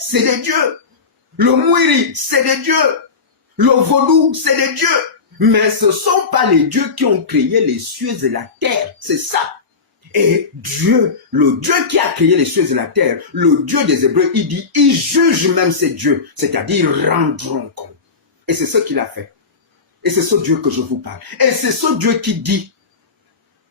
c'est des dieux. Le Mouiri, c'est des dieux. Le vaudou, c'est des dieux. Mais ce ne sont pas les dieux qui ont créé les cieux et la terre. C'est ça. Et Dieu, le Dieu qui a créé les cieux et la terre, le Dieu des Hébreux, il dit, il juge même ces dieux. C'est-à-dire, ils rendront compte. Et c'est ce qu'il a fait. Et c'est ce Dieu que je vous parle. Et c'est ce Dieu qui dit,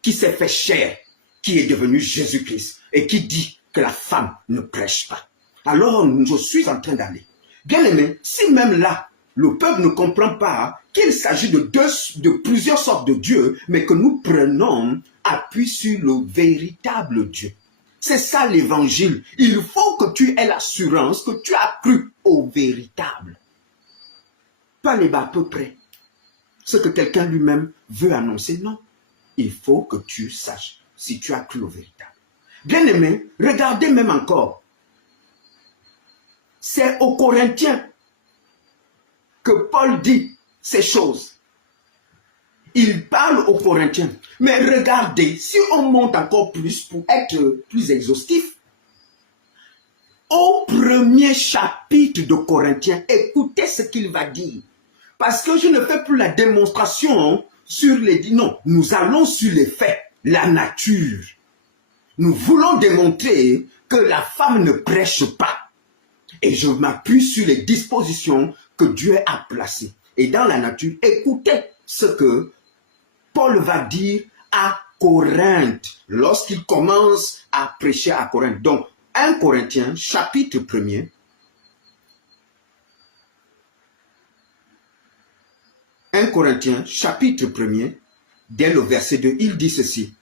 qui s'est fait chair, qui est devenu Jésus-Christ, et qui dit que la femme ne prêche pas. Alors, je suis en train d'aller. Bien aimé, si même là, le peuple ne comprend pas qu'il s'agit de plusieurs sortes de dieux, mais que nous prenons appui sur le véritable Dieu. C'est ça l'évangile. Il faut que tu aies l'assurance que tu as cru au véritable. Pas les bas à peu près. Ce que quelqu'un lui-même veut annoncer, non. Il faut que tu saches si tu as cru au véritable. Bien aimé, regardez même encore. C'est aux Corinthiens que Paul dit ces choses. Il parle aux Corinthiens. Mais regardez, si on monte encore plus pour être plus exhaustif, au premier chapitre de Corinthiens, écoutez ce qu'il va dire. Parce que je ne fais plus la démonstration sur les... Non, nous allons sur les faits, la nature. Nous voulons démontrer que la femme ne prêche pas. Et je m'appuie sur les dispositions que Dieu a placées. Et dans la nature, écoutez ce que Paul va dire à Corinthe lorsqu'il commence à prêcher à Corinthe. Donc, 1 Corinthiens, chapitre 1er. 1 Corinthiens, chapitre 1er, dès le verset 2, il dit ceci.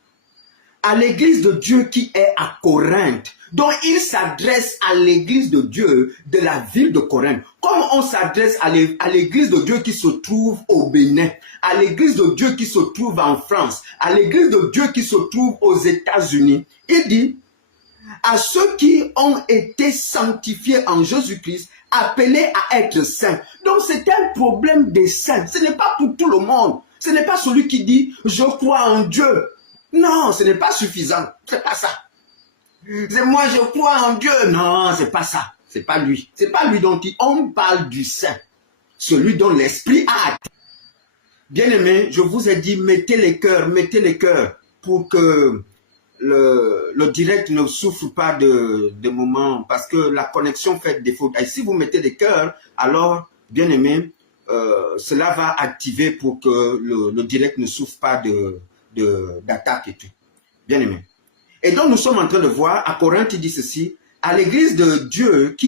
À l'église de Dieu qui est à Corinthe, donc il s'adresse à l'église de Dieu de la ville de Corinthe, comme on s'adresse à l'église de Dieu qui se trouve au Bénin, à l'église de Dieu qui se trouve en France, à l'église de Dieu qui se trouve aux États-Unis. Il dit, à ceux qui ont été sanctifiés en Jésus-Christ, appelés à être saints. Donc c'est un problème des saints. Ce n'est pas pour tout le monde. Ce n'est pas celui qui dit, je crois en Dieu. Non, ce n'est pas suffisant. C'est pas ça. C'est moi, je crois en Dieu. Non, c'est pas ça. C'est pas lui. C'est pas lui dont on parle du saint. Celui dont l'esprit a atteint. Bien aimé, je vous ai dit, mettez les cœurs pour que le direct ne souffre pas de moments, parce que la connexion fait défaut. Et si vous mettez des cœurs, alors, bien aimé, cela va activer pour que le direct ne souffre pas d'attaque et tout. Bien aimé. Et donc, nous sommes en train de voir, à Corinthe, il dit ceci, à l'église de Dieu qui